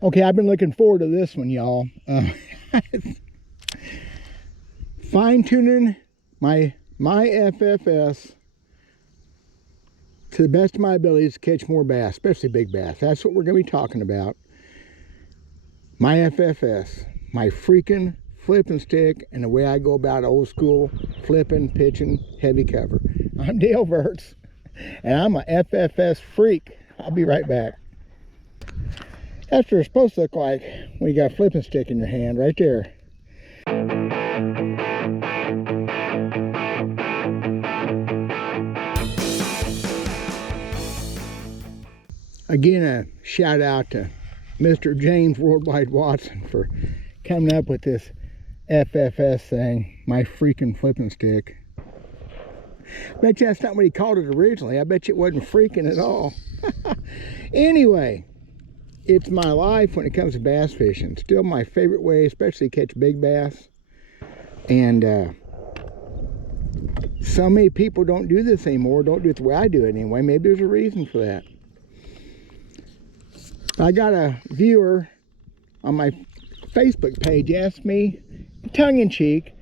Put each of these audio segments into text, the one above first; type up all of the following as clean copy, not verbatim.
Okay, I've been looking forward to this one, y'all. Fine-tuning my FFS to the best of my abilities to catch more bass, especially big bass. That's what we're going to be talking about. My FFS, my freaking flipping stick, and the way I go about old school flipping, pitching, heavy cover. I'm Dale Verts, and I'm a FFS freak. I'll be right back. That's what it's supposed to look like when you got a flipping stick in your hand, right there. Again, a shout out to Mr. James Worldwide Watson for coming up with this FFS thing, my freaking flipping stick. Bet you that's not what he called it originally. I bet you it wasn't freaking at all. Anyway, it's my life when it comes to bass fishing. Still my favorite way, especially to catch big bass. And so many people don't do this anymore, don't do it the way I do it anyway. Maybe there's a reason for that. I got a viewer on my Facebook page asked me, tongue-in-cheek,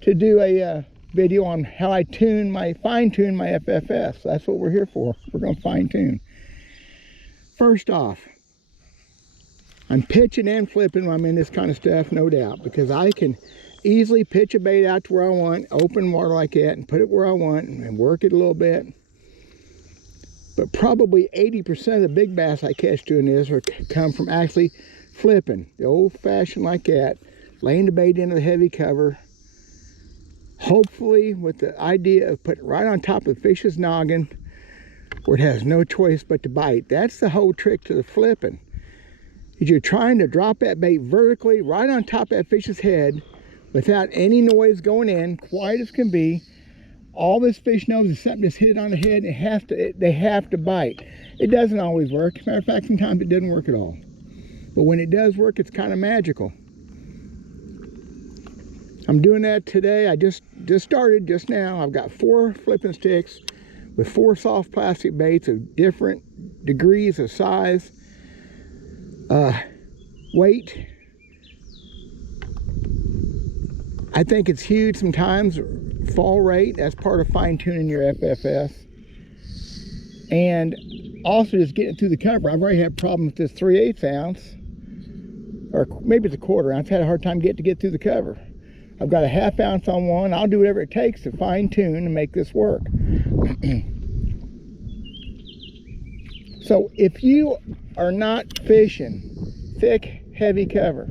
to do a video on how I fine-tune my FFS. That's what we're here for. We're going to fine-tune. First off, I'm pitching and flipping when I'm in this kind of stuff, no doubt, because I can easily pitch a bait out to where I want, open water like that, and put it where I want, and work it a little bit. But probably 80% of the big bass I catch doing this come from actually flipping, the old-fashioned like that, laying the bait into the heavy cover, hopefully with the idea of putting it right on top of the fish's noggin where it has no choice but to bite. That's the whole trick to the flipping. Is you're trying to drop that bait vertically right on top of that fish's head without any noise going in, quiet as can be. All this fish knows is something just hit it on the head, and they have to bite. It doesn't always work. Matter of fact, sometimes it doesn't work at all. But when it does work, it's kind of magical. I'm doing that today. I just started just now. I've got 4 flipping sticks with 4 soft plastic baits of different degrees of size, weight. I think it's huge sometimes. Fall rate, that's part of fine-tuning your FFS. And also just getting through the cover. I've already had problems with this 3/8 ounce, or maybe it's a 1/4 ounce. I had a hard time getting to get through the cover. I've got a 1/2 ounce on one. I'll do whatever it takes to fine-tune and make this work. So if you are not fishing thick, heavy cover,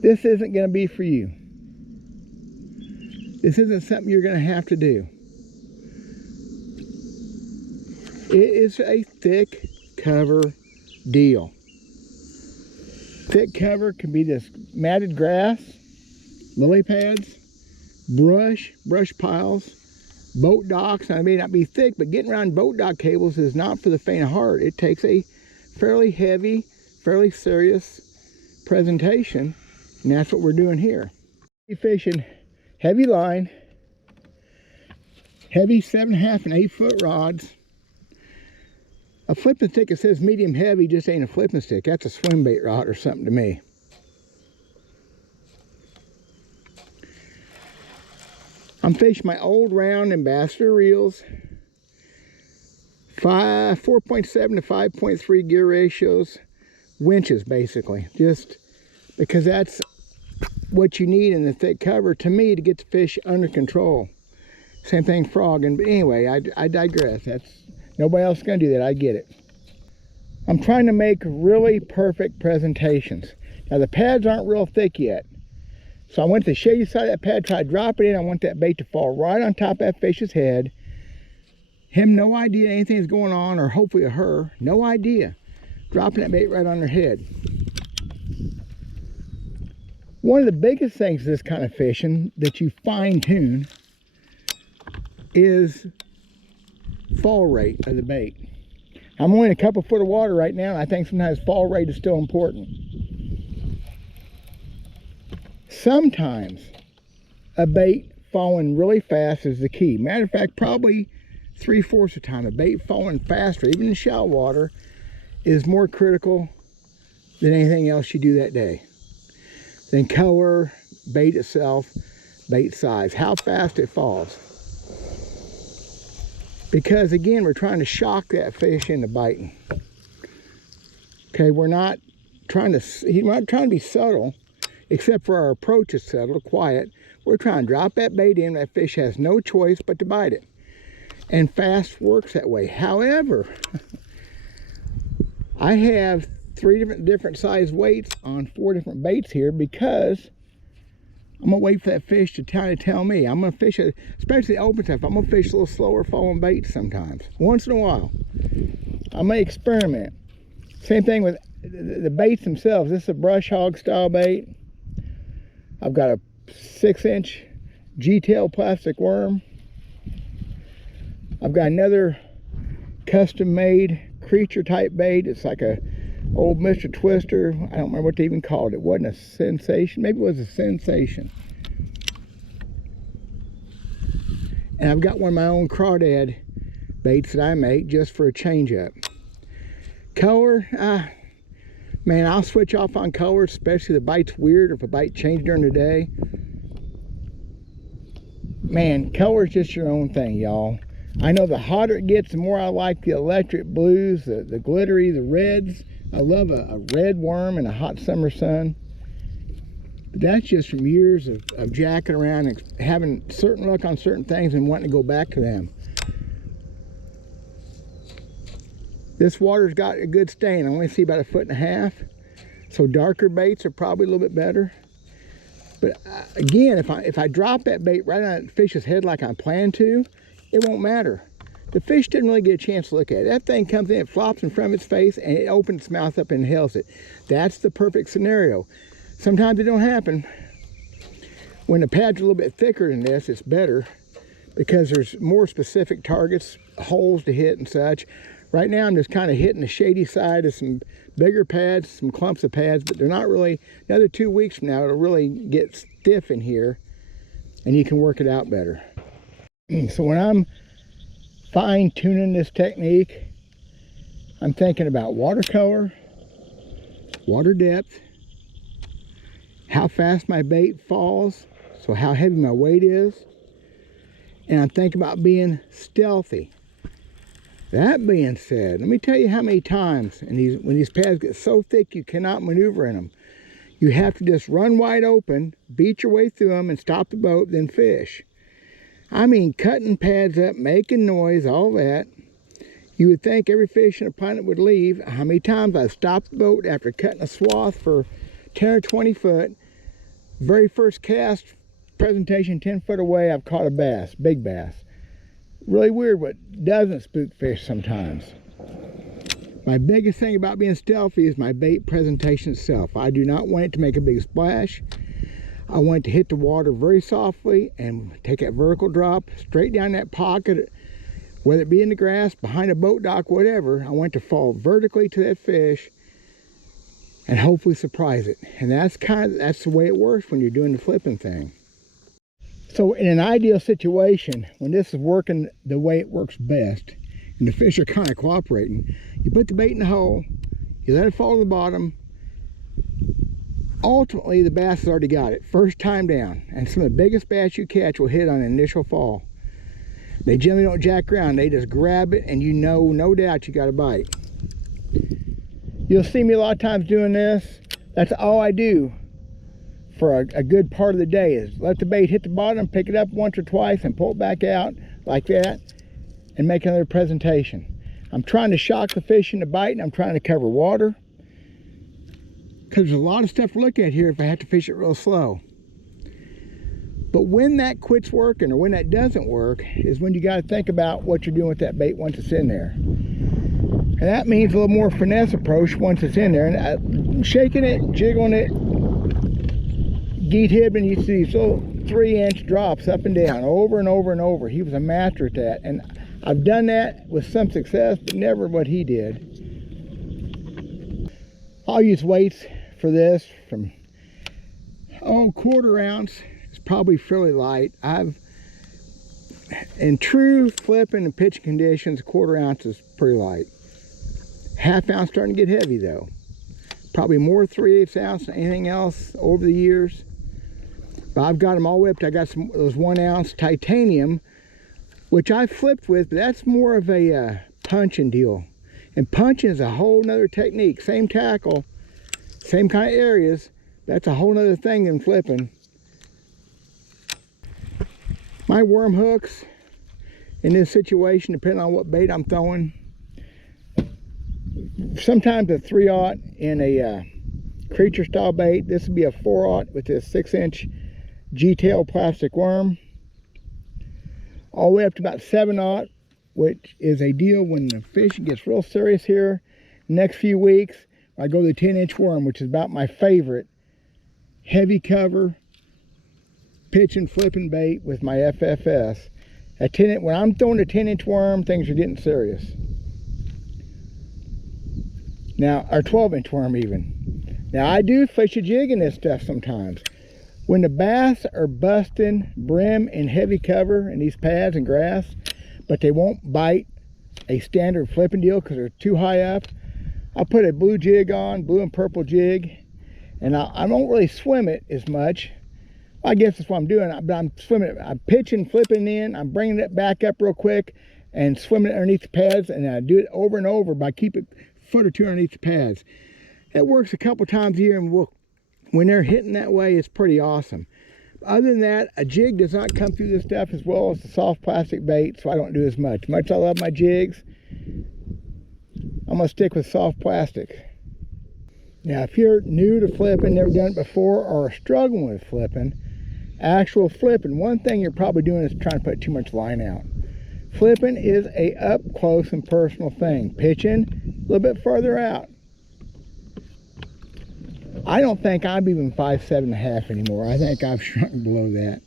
this isn't going to be for you. This isn't something you're going to have to do. It is a thick cover deal. Thick cover can be this matted grass, lily pads, brush piles, boat docks. Now, it may not be thick, but getting around boat dock cables is not for the faint of heart. It takes a fairly heavy, fairly serious presentation, and that's what we're doing here. Fishing heavy line, heavy 7.5 and 8 foot rods. A flipping stick that says medium heavy just ain't a flipping stick. That's a swim bait rod or something to me. I'm fishing my old round Ambassador reels, 4.7 to 5.3 gear ratios, winches basically, just because that's what you need in the thick cover to me to get the fish under control. Same thing frogging, but anyway, I digress. That's nobody else is going to do that. I get it. I'm trying to make really perfect presentations. Now the pads aren't real thick yet, so I went to the shady side of that pad, try to drop it in. I want that bait to fall right on top of that fish's head. Him no idea anything's going on, or hopefully her no idea, dropping that bait right on their head. One of the biggest things to this kind of fishing that you fine-tune is fall rate of the bait. I'm only in a couple foot of water right now, and I think sometimes fall rate is still important. Sometimes a bait falling really fast is the key. Matter of fact, probably 3/4 of the time, a bait falling faster, even in shallow water, is more critical than anything else you do that day. Then color, bait itself, bait size, how fast it falls. Because again, we're trying to shock that fish into biting. Okay, we're not trying to be subtle, except for our approach is subtle, quiet. We're trying to drop that bait in, that fish has no choice but to bite it. And fast works that way. However, I have 3 different size weights on 4 different baits here because I'm gonna wait for that fish to kind of tell me. I'm gonna fish it, especially the open stuff. I'm gonna fish a little slower following baits sometimes. Once in a while, I may experiment. Same thing with the baits themselves. This is a brush hog style bait. I've got a 6-inch G-tail plastic worm. I've got another custom made creature type bait. It's like a old Mr. Twister. I don't remember what they even called it. It wasn't a sensation. Maybe it was a sensation. And I've got one of my own crawdad baits that I make just for a change up. Color, man, I'll switch off on color, especially if the bite's weird or if a bite changed during the day. Man, color is just your own thing, y'all. I know the hotter it gets, the more I like the electric blues, the glittery, the reds. I love a red worm in a hot summer sun. But that's just from years of jacking around and having certain luck on certain things and wanting to go back to them. This water's got a good stain. I only see about 1.5 feet. So darker baits are probably a little bit better. But again, if I drop that bait right on the fish's head like I plan to, it won't matter. The fish didn't really get a chance to look at it. That thing comes in, it flops in front of its face, and it opens its mouth up and inhales it. That's the perfect scenario. Sometimes it don't happen. When the pad's a little bit thicker than this, it's better because there's more specific targets, holes to hit and such. Right now, I'm just kind of hitting the shady side of some bigger pads, some clumps of pads, but they're not really. Another 2 weeks from now, it'll really get stiff in here, and you can work it out better. So when I'm fine-tuning this technique, I'm thinking about water color, water depth, how fast my bait falls, so how heavy my weight is, and I'm thinking about being stealthy. That being said, let me tell you how many times when these pads get so thick you cannot maneuver in them. You have to just run wide open, beat your way through them, and stop the boat, then fish. I mean, cutting pads up, making noise, all that. You would think every fish in the planet would leave. How many times I've stopped the boat after cutting a swath for 10 or 20 foot. Very first cast, presentation 10 foot away, I've caught a bass, big bass. Really weird what doesn't spook fish sometimes. My biggest thing about being stealthy is my bait presentation itself. I do not want it to make a big splash. I want it to hit the water very softly and take that vertical drop straight down that pocket, whether it be in the grass, behind a boat dock, whatever. I want it to fall vertically to that fish and hopefully surprise it. And that's the way it works when you're doing the flipping thing. So in an ideal situation, when this is working the way it works best, and the fish are kind of cooperating, you put the bait in the hole, you let it fall to the bottom. Ultimately, the bass has already got it, first time down. And some of the biggest bass you catch will hit on an initial fall. They generally don't jack around, they just grab it, and you know, no doubt you got a bite. You'll see me a lot of times doing this. That's all I do for a good part of the day, is let the bait hit the bottom, pick it up once or twice, and pull it back out like that, and make another presentation. I'm trying to shock the fish into biting. I'm trying to cover water, because there's a lot of stuff to look at here if I have to fish it real slow. But when that quits working, or when that doesn't work, is when you got to think about what you're doing with that bait once it's in there. And that means a little more finesse approach once it's in there. And shaking it, jiggling it. Geet Hibben used to do these little 3-inch drops up and down, over and over and over. He was a master at that. And I've done that with some success, but never what he did. I'll use weights for this from, quarter ounce. It's probably fairly light. In true flipping and pitching conditions, 1/4 ounce is pretty light. 1/2 ounce starting to get heavy though. Probably more 3/8 ounce than anything else over the years. But I've got them all whipped. I got some those 1 ounce titanium, which I flipped with, but that's more of a punching deal. And punching is a whole nother technique. Same tackle, same kind of areas. That's a whole nother thing than flipping. My worm hooks in this situation, depending on what bait I'm throwing, sometimes a 3/0 in a creature style bait. This would be a 4/0 with this 6-inch G-tail plastic worm. All the way up to about 7/0, which is a deal when the fishing gets real serious here. Next few weeks, I go to the 10-inch worm, which is about my favorite. Heavy cover, pitch and flipping bait with my FFS. When I'm throwing a 10-inch worm, things are getting serious. Now, or 12-inch worm even. Now, I do fish a jig in this stuff sometimes. When the bass are busting brim and heavy cover in these pads and grass, but they won't bite a standard flipping deal because they're too high up, I'll put a blue jig on, blue and purple jig, and I don't really swim it as much. I guess that's what I'm doing, but I'm swimming it. I'm pitching, flipping in, I'm bringing it back up real quick and swimming it underneath the pads, and I do it over and over by keeping a foot or two underneath the pads. It works a couple times a year, and when they're hitting that way, it's pretty awesome. Other than that, a jig does not come through this stuff as well as the soft plastic bait, so I don't do as much. Much I love my jigs, I'm gonna stick with soft plastic. Now, if you're new to flipping, never done it before, or struggling with flipping, actual flipping, one thing you're probably doing is trying to put too much line out. Flipping is a up close and personal thing. Pitching a little bit further out. I don't think I'm even 5'7.5" anymore. I think I've shrunk below that.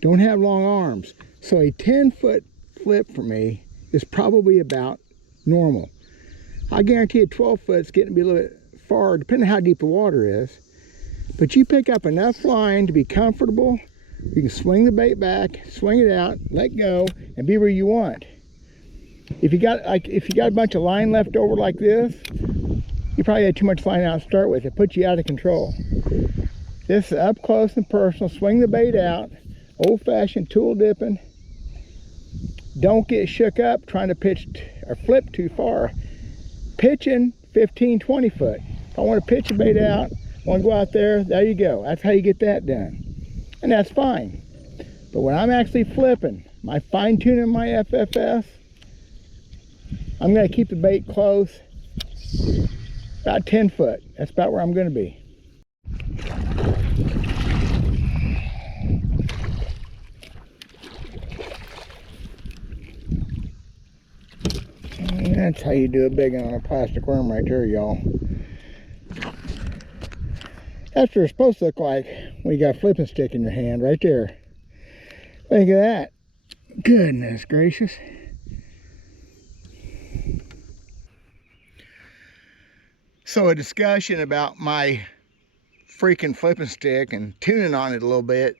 Don't have long arms. So a 10-foot flip for me is probably about normal. I guarantee a 12-foot's getting to be a little bit far, depending on how deep the water is. But you pick up enough line to be comfortable. You can swing the bait back, swing it out, let go, and be where you want. If you got a bunch of line left over like this, you probably had too much line out to start with. It puts you out of control. This is up close and personal. Swing the bait out, old-fashioned tool dipping. Don't get shook up trying to pitch or flip too far. Pitching 15, 20 foot. If I want to pitch a bait out, I want to go out there you go. That's how you get that done. And that's fine. But when I'm actually flipping, my fine-tuning my FFS, I'm going to keep the bait close, about 10 foot. That's about where I'm going to be. And that's how you do a big one on a plastic worm right there, y'all. That's what it's supposed to look like when you got a flipping stick in your hand, right there. Think of that. Goodness gracious. So a discussion about my freaking flipping stick and tuning on it a little bit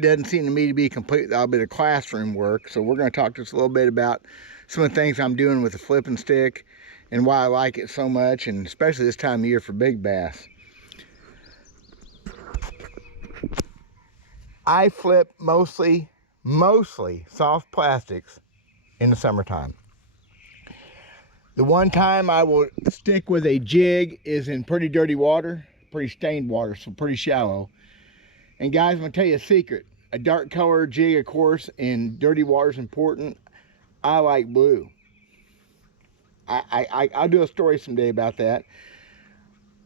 doesn't seem to me to be complete. That'll be the classroom work. So we're going to talk just a little bit about some of the things I'm doing with the flipping stick and why I like it so much, and especially this time of year for big bass. I flip mostly soft plastics in the summertime. The one time I will stick with a jig is in pretty dirty water, pretty stained water, so pretty shallow. And guys, I'm gonna tell you a secret. A dark color jig, of course, in dirty water is important. I like blue. I'll do a story someday about that.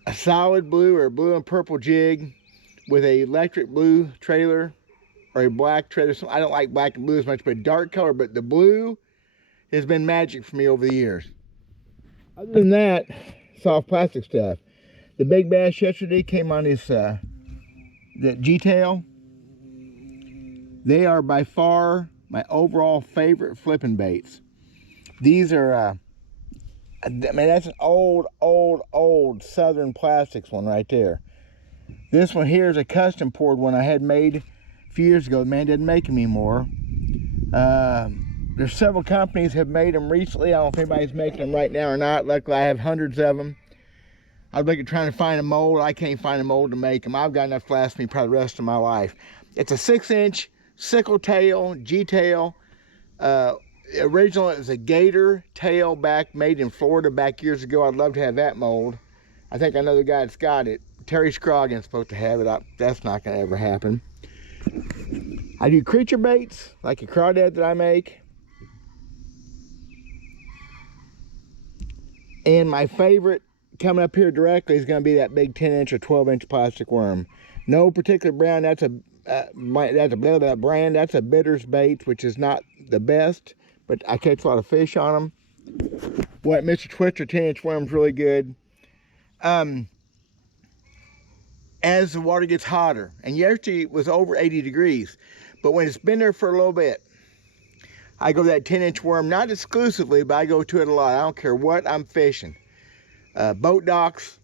A solid blue or blue and purple jig with a electric blue trailer or a black trailer. I don't like black and blue as much, but dark color. But the blue has been magic for me over the years. Other than that, soft plastic stuff. The big bass yesterday came on this that G-tail. They are by far my overall favorite flipping baits. These are, I mean, that's an old Southern Plastics one right there. This one here is a custom poured one I had made a few years ago. The man didn't make them anymore. There's several companies have made them recently. I don't know if anybody's making them right now or not. Luckily, I have hundreds of them. I was looking trying to find a mold. I can't find a mold to make them. I've got enough to last me probably the rest of my life. It's a 6-inch sickle tail, G-tail. Original, it was a gator tail back, made in Florida back years ago. I'd love to have that mold. I think I know the guy that's got it. Terry Scroggin's supposed to have it. That's not going to ever happen. I do creature baits, like a crawdad that I make. And my favorite coming up here directly is going to be that big 10-inch or 12-inch plastic worm. No particular brand. That's a brand. That's a bitters bait, which is not the best, but I catch a lot of fish on them. What Mr. Twister 10-inch worm's really good. As the water gets hotter, and yesterday it was over 80 degrees, but when it's been there for a little bit, I go to that 10-inch worm, not exclusively, but I go to it a lot. I don't care what I'm fishing. Boat docks,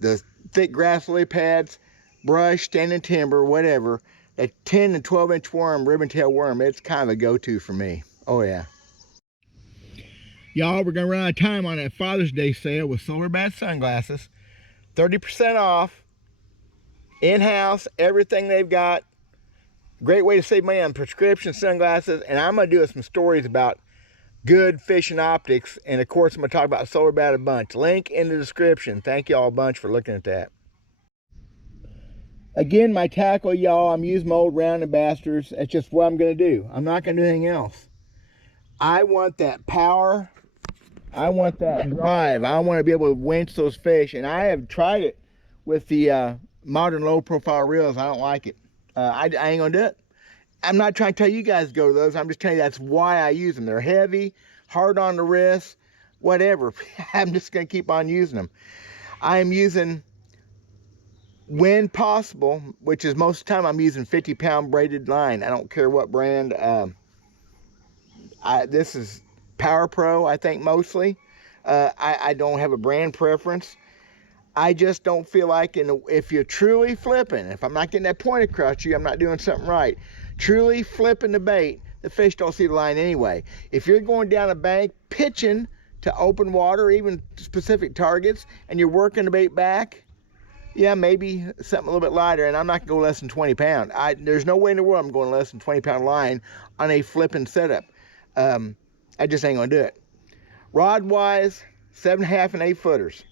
the thick grass lily pads, brush, standing timber, whatever. That 10 and 12-inch worm, ribbon tail worm, it's kind of a go-to for me. Oh yeah. Y'all, we're gonna run out of time on that Father's Day sale with Solar Bat sunglasses. 30% off, in-house, everything they've got. Great way to save money on prescription sunglasses. And I'm gonna do some stories about good fishing optics. And of course, I'm gonna talk about Solar Bat a bunch. Link in the description. Thank y'all a bunch for looking at that. Again, my tackle, y'all, I'm using my old round ambassadors. That's just what I'm gonna do. I'm not gonna do anything else. I want that power. I want that drive. I want to be able to winch those fish. And I have tried it with the modern low profile reels. I don't like it. I ain't gonna do it. I'm not trying to tell you guys to go to those. I'm just telling you that's why I use them. They're heavy, hard on the wrist, whatever. I'm just gonna keep on using them. I am using, when possible, which is most of the time, I'm using 50-pound braided line. I don't care what brand. This is Power Pro, I think, mostly. I don't have a brand preference. I just don't feel like, if you're truly flipping, if I'm not getting that point across to you, I'm not doing something right. Truly flipping the bait, the fish don't see the line anyway. If you're going down a bank, pitching to open water, even specific targets, and you're working the bait back, yeah, maybe something a little bit lighter, and I'm not going to go less than 20 pound. There's no way in the world I'm going less than 20-pound line on a flipping setup. I just ain't going to do it. Rod-wise, 7.5 and 8 footers.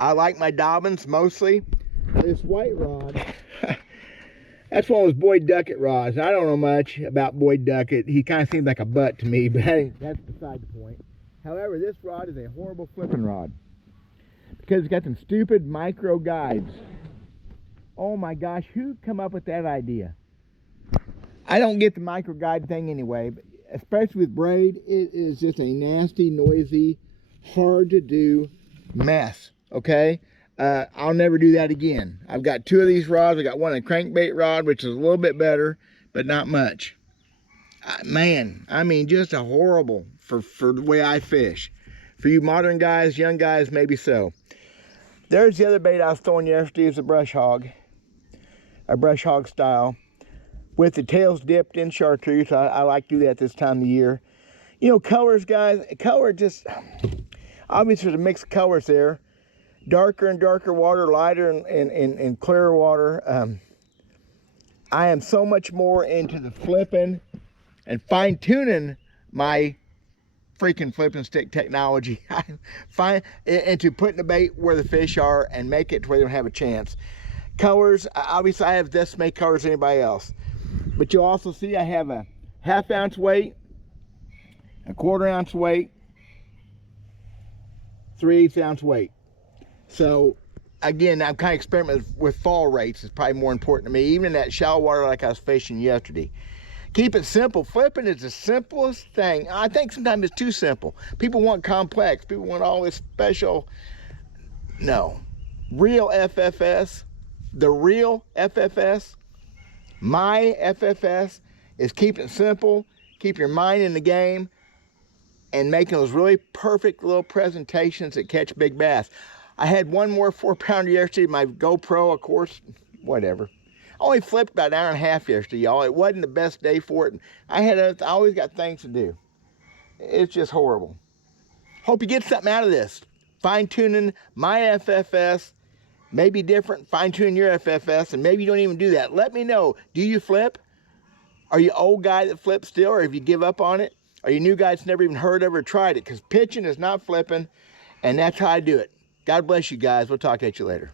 I like my Dobbins mostly. This white rod, that's one of those Boyd Duckett rods. I don't know much about Boyd Duckett. He kind of seems like a butt to me, but that's beside the point. However, this rod is a horrible flipping rod because it's got some stupid micro guides. Oh my gosh, who come up with that idea? I don't get the micro guide thing anyway, but especially with braid, it is just a nasty, noisy, hard to do mess. Okay, I'll never do that again. I've got 2 of these rods. I got one, a crankbait rod, which is a little bit better, but not much. Man, I mean, just a horrible for the way I fish. For you modern guys, young guys, maybe so. There's the other bait I was throwing yesterday. Is a brush hog style, with the tails dipped in chartreuse. I like to do that this time of the year. You know, colors, guys. Color just, obviously there's a mix of colors there. Darker and darker water, lighter and clearer water. I am so much more into the flipping and fine-tuning my freaking flipping stick technology. Into putting the bait where the fish are and make it to where they don't have a chance. Colors, obviously I have just make colors than anybody else. But you'll also see I have a 1/2 ounce weight, a 1/4 ounce weight, 3/8 ounce weight. So again, I'm kind of experimenting with fall rates. It's probably more important to me, even in that shallow water like I was fishing yesterday. Keep it simple. Flipping is the simplest thing. I think sometimes it's too simple. People want complex. People want all this special. No. Real FFS, the real FFS, my FFS is keep it simple, keep your mind in the game, and making those really perfect little presentations that catch big bass. I had one more 4-pounder yesterday. My GoPro, of course, whatever. only flipped about an hour and a half yesterday, y'all. It wasn't the best day for it. I always got things to do. It's just horrible. Hope you get something out of this. Fine-tuning my FFS, maybe different, fine-tuning your FFS, and maybe you don't even do that. Let me know. Do you flip? Are you old guy that flips still, or have you give up on it? Are you new guy that's never even heard of or tried it? Because pitching is not flipping, and that's how I do it. God bless you guys. We'll talk at you later.